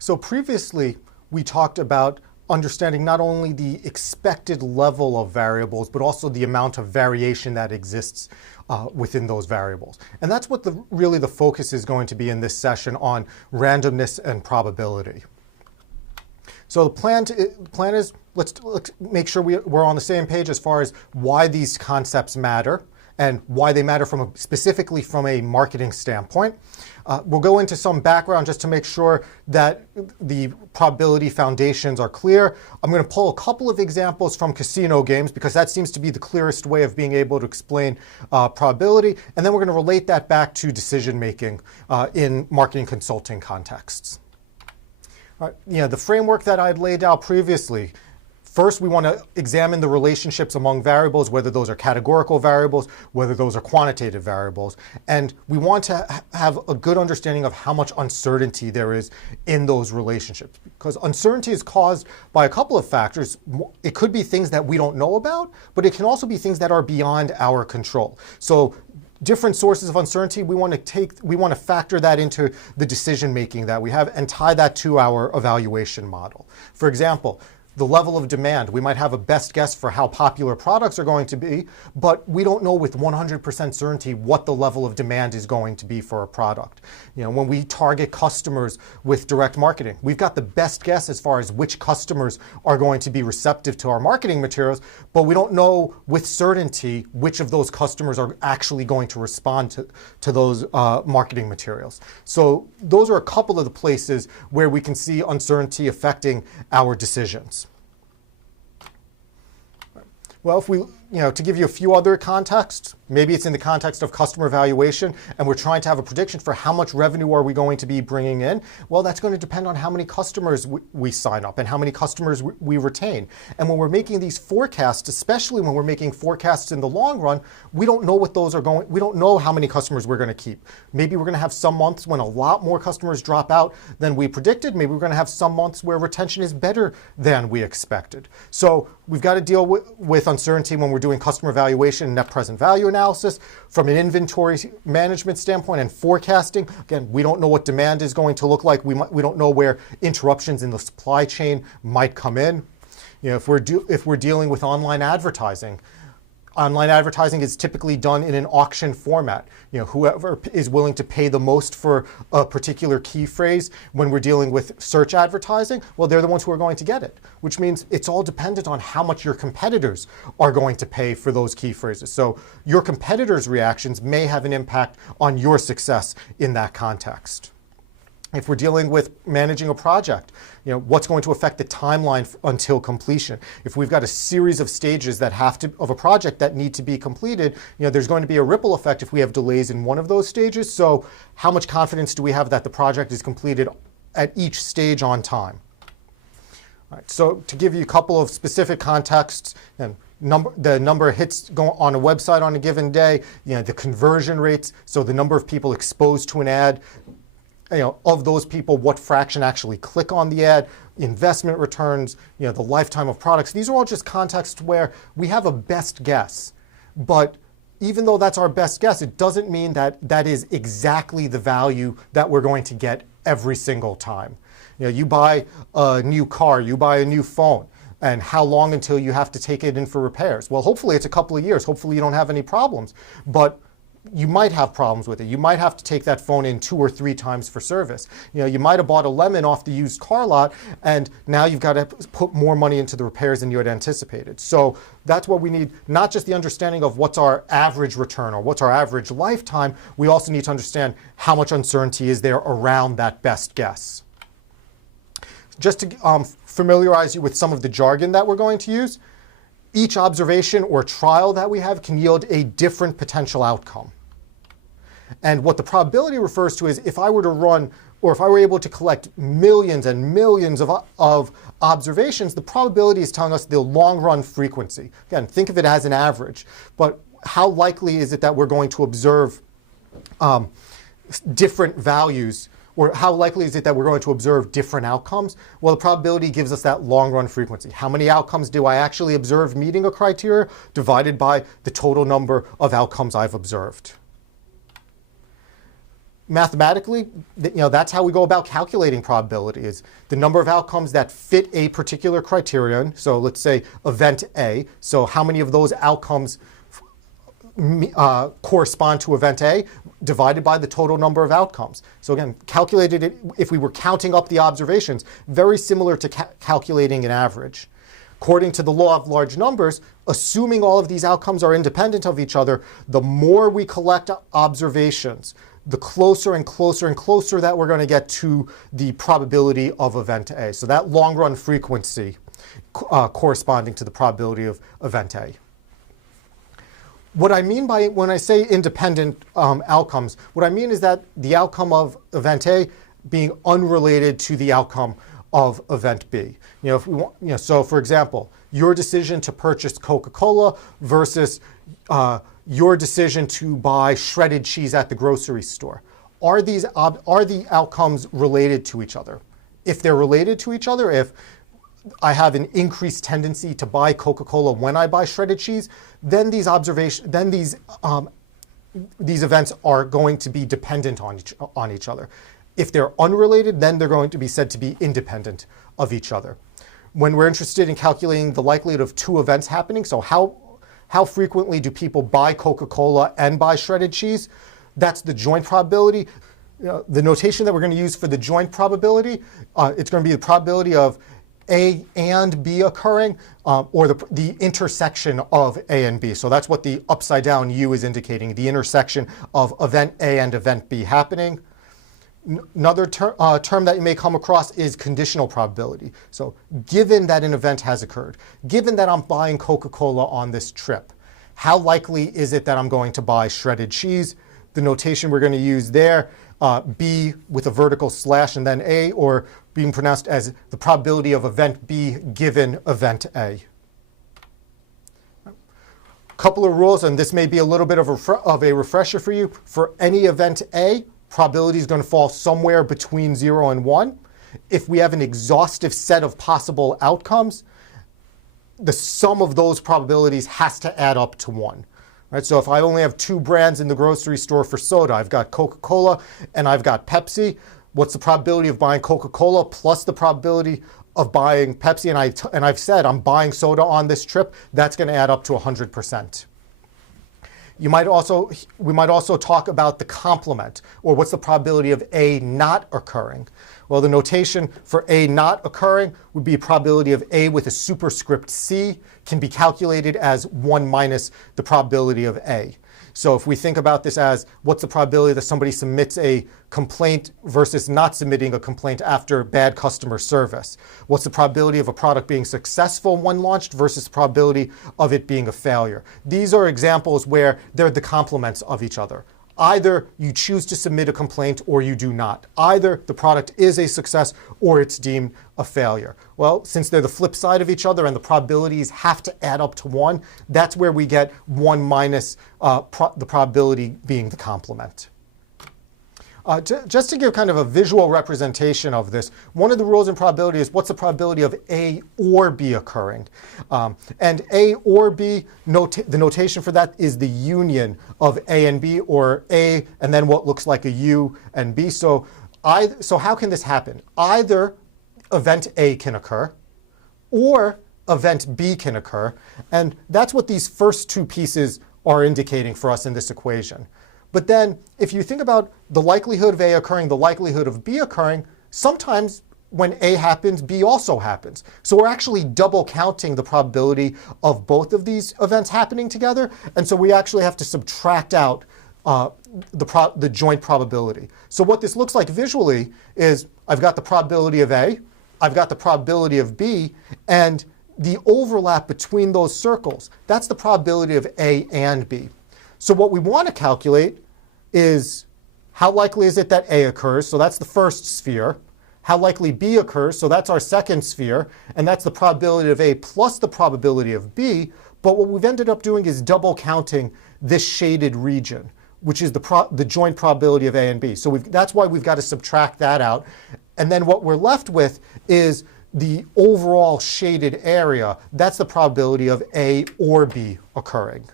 So previously, we talked about understanding not only the expected level of variables, but also the amount of variation that exists within those variables. And that's what really the focus is going to be in this session on randomness and probability. So the plan is, let's make sure we're on the same page as far as why these concepts matter and why they matter specifically from a marketing standpoint. We'll go into some background just to make sure that the probability foundations are clear. I'm going to pull a couple of examples from casino games because that seems to be the clearest way of being able to explain probability. And then we're going to relate that back to decision making in marketing consulting contexts. The framework that I'd laid out previously. First, we want to examine the relationships among variables, whether those are categorical variables, whether those are quantitative variables. And we want to have a good understanding of how much uncertainty there is in those relationships. Because uncertainty is caused by a couple of factors. It could be things that we don't know about, but it can also be things that are beyond our control. So different sources of uncertainty, we want to factor that into the decision making that we have and tie that to our evaluation model. For example, the level of demand. We might have a best guess for how popular products are going to be, but we don't know with 100% certainty what the level of demand is going to be for a product. When we target customers with direct marketing, we've got the best guess as far as which customers are going to be receptive to our marketing materials, but we don't know with certainty which of those customers are actually going to respond to those marketing materials. So those are a couple of the places where we can see uncertainty affecting our decisions. Well, if we, to give you a few other contexts, maybe it's in the context of customer evaluation, and we're trying to have a prediction for how much revenue are we going to be bringing in. Well, that's going to depend on how many customers we sign up and how many customers we retain. And when we're making these forecasts, especially when we're making forecasts in the long run, we don't know what those are going. We don't know how many customers we're going to keep. Maybe we're going to have some months when a lot more customers drop out than we predicted. Maybe we're going to have some months where retention is better than we expected. So we've got to deal with uncertainty when we're doing customer evaluation and net present value analysis. From an inventory management standpoint and forecasting, again, we don't know what demand is going to look like. We don't know where interruptions in the supply chain might come in. If we're dealing with online advertising is typically done in an auction format. Whoever is willing to pay the most for a particular key phrase. When we're dealing with search advertising, well, they're the ones who are going to get it, which means it's all dependent on how much your competitors are going to pay for those key phrases. So your competitors' reactions may have an impact on your success in that context. If we're dealing with managing a project, what's going to affect the timeline until completion? If we've got a series of stages of a project that need to be completed, there's going to be a ripple effect if we have delays in one of those stages. So how much confidence do we have that the project is completed at each stage on time? All right, so to give you a couple of specific contexts, the number of hits go on a website on a given day, the conversion rates, so the number of people exposed to an ad, of those people, what fraction actually click on the ad, investment returns, the lifetime of products. These are all just contexts where we have a best guess. But even though that's our best guess, it doesn't mean that that is exactly the value that we're going to get every single time. You buy a new car, you buy a new phone, and how long until you have to take it in for repairs? Well, hopefully it's a couple of years. Hopefully you don't have any problems. But you might have problems with it. You might have to take that phone in 2 or 3 times for service. You might have bought a lemon off the used car lot, and now you've got to put more money into the repairs than you had anticipated. So that's what we need, not just the understanding of what's our average return or what's our average lifetime, we also need to understand how much uncertainty is there around that best guess. Just to familiarize you with some of the jargon that we're going to use, each observation or trial that we have can yield a different potential outcome. And what the probability refers to is if I were to run, or if I were able to collect millions and millions of observations, the probability is telling us the long run frequency. Again, think of it as an average. But how likely is it that we're going to observe different values, or how likely is it that we're going to observe different outcomes? Well, the probability gives us that long run frequency. How many outcomes do I actually observe meeting a criteria divided by the total number of outcomes I've observed? mathematically, that's how we go about calculating probability, is the number of outcomes that fit a particular criterion. So let's say event A. So how many of those outcomes correspond to event A divided by the total number of outcomes. So again, calculated it if we were counting up the observations, very similar to calculating an average. According to the law of large numbers, assuming all of these outcomes are independent of each other, the more we collect observations, the closer and closer and closer that we're going to get to the probability of event A. So that long run frequency corresponding to the probability of event A. What I mean by when I say independent outcomes, what I mean is that the outcome of event A being unrelated to the outcome of event B. If we want, so for example, your decision to purchase Coca-Cola versus your decision to buy shredded cheese at the grocery store. Are the outcomes related to each other? If they're related to each other, if I have an increased tendency to buy Coca-Cola when I buy shredded cheese, then these events are going to be dependent on each other. If they're unrelated, then they're going to be said to be independent of each other. When we're interested in calculating the likelihood of two events happening, so how frequently do people buy Coca-Cola and buy shredded cheese? That's the joint probability. The notation that we're going to use for the joint probability, it's going to be the probability of A and B occurring, or the intersection of A and B. So that's what the upside down U is indicating, the intersection of event A and event B happening. Another term that you may come across is conditional probability. So given that an event has occurred, given that I'm buying Coca-Cola on this trip, how likely is it that I'm going to buy shredded cheese? The notation we're going to use there, B with a vertical slash and then A, or being pronounced as the probability of event B given event A. Couple of rules, and this may be a little bit of a refresher for you. For any event A, probability is going to fall somewhere between 0 and 1. If we have an exhaustive set of possible outcomes, the sum of those probabilities has to add up to 1. Right? So if I only have two brands in the grocery store for soda, I've got Coca-Cola and I've got Pepsi. What's the probability of buying Coca-Cola plus the probability of buying Pepsi? And I've said I'm buying soda on this trip. That's going to add up to 100%. We might also talk about the complement, or what's the probability of A not occurring. Well, the notation for A not occurring would be a probability of A with a superscript C, can be calculated as 1 minus the probability of A. So if we think about this as what's the probability that somebody submits a complaint versus not submitting a complaint after bad customer service? What's the probability of a product being successful when launched versus the probability of it being a failure? These are examples where they're the complements of each other. Either you choose to submit a complaint or you do not. Either the product is a success or it's deemed a failure. Well, since they're the flip side of each other and the probabilities have to add up to 1, that's where we get 1 minus the probability being the complement. Just to give kind of a visual representation of this, one of the rules in probability is what's the probability of A or B occurring? And A or B, the notation for that is the union of A and B, or A and then what looks like a U and B. So how can this happen? Either event A can occur or event B can occur. And that's what these first two pieces are indicating for us in this equation. But then if you think about the likelihood of A occurring, the likelihood of B occurring, sometimes when A happens, B also happens. So we're actually double counting the probability of both of these events happening together. And so we actually have to subtract out the joint probability. So what this looks like visually is I've got the probability of A, I've got the probability of B, and the overlap between those circles, that's the probability of A and B. So what we want to calculate is how likely is it that A occurs, so that's the first sphere. How likely B occurs, so that's our second sphere, and that's the probability of A plus the probability of B. But what we've ended up doing is double counting this shaded region, which is the joint probability of A and B. So that's why we've got to subtract that out. And then what we're left with is the overall shaded area. That's the probability of A or B occurring.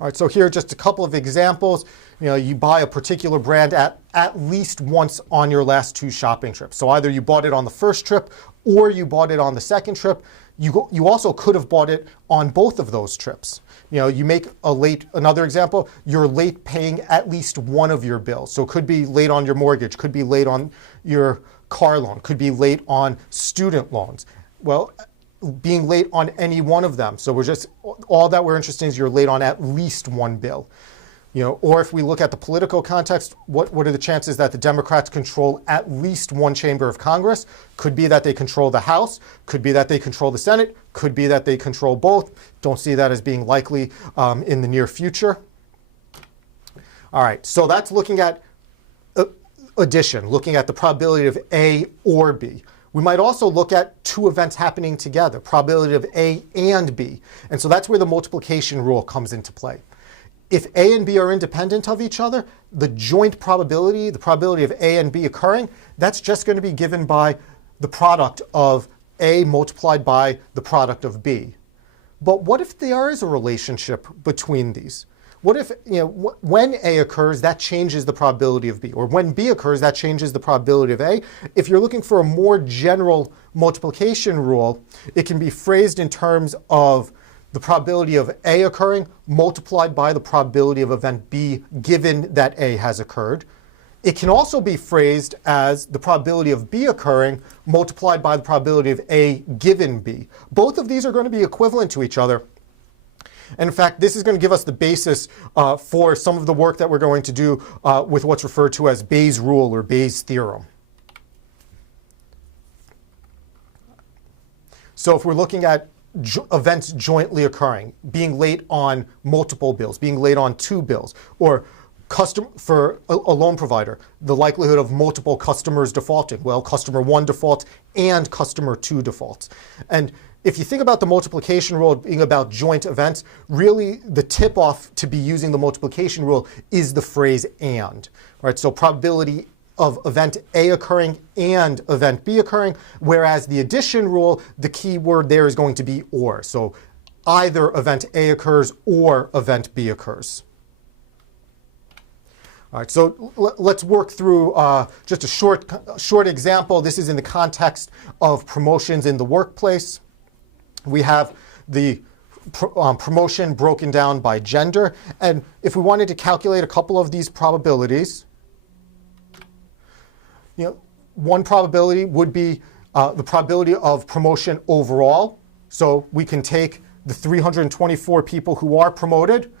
All right, so here are just a couple of examples. You buy a particular brand at least once on your last 2 shopping trips. So either you bought it on the first trip or you bought it on the second trip. You also could have bought it on both of those trips. You make another example, you're late paying at least one of your bills. So it could be late on your mortgage, could be late on your car loan, could be late on student loans. Well, being late on any one of them. So all that we're interested in is you're late on at least one bill. Or if we look at the political context, what are the chances that the Democrats control at least one chamber of Congress? Could be that they control the House, could be that they control the Senate, could be that they control both. Don't see that as being likely in the near future. All right, so that's looking at addition, looking at the probability of A or B. We might also look at 2 events happening together, probability of A and B. And so that's where the multiplication rule comes into play. If A and B are independent of each other, the joint probability, the probability of A and B occurring, that's just going to be given by the product of A multiplied by the product of B. But what if there is a relationship between these? What if, when A occurs, that changes the probability of B, or when B occurs, that changes the probability of A? If you're looking for a more general multiplication rule, it can be phrased in terms of the probability of A occurring multiplied by the probability of event B given that A has occurred. It can also be phrased as the probability of B occurring multiplied by the probability of A given B. Both of these are going to be equivalent to each other. And in fact, this is going to give us the basis for some of the work that we're going to do with what's referred to as Bayes' rule or Bayes' theorem. So if we're looking at events jointly occurring, being late on multiple bills, being late on 2 bills, or for a loan provider, the likelihood of multiple customers defaulting. Well, customer 1 defaults and customer 2 defaults. And if you think about the multiplication rule being about joint events, really the tip-off to be using the multiplication rule is the phrase and. Right? So probability of event A occurring and event B occurring, whereas the addition rule, the key word there is going to be or. So either event A occurs or event B occurs. All right, so let's work through just a short example. This is in the context of promotions in the workplace. We have the promotion broken down by gender. And if we wanted to calculate a couple of these probabilities, one probability would be the probability of promotion overall. So we can take the 324 people who are promoted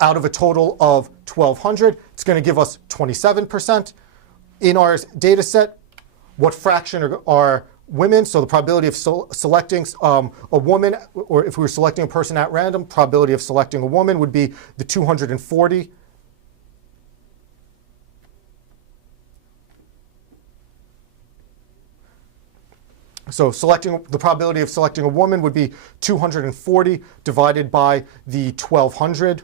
out of a total of 1,200. It's going to give us 27%. In our data set, what fraction are women? So the probability of selecting a woman, or if we were selecting a person at random, probability of selecting a woman would be the 240. So the probability of selecting a woman would be 240 divided by the 1,200.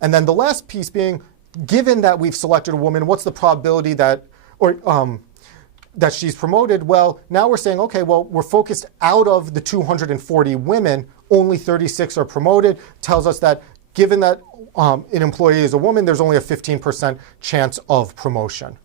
And then the last piece being, given that we've selected a woman, what's the probability that she's promoted? Well, now we're saying, okay, well, we're focused out of the 240 women, only 36 are promoted. Tells us that given that an employee is a woman, there's only a 15% chance of promotion.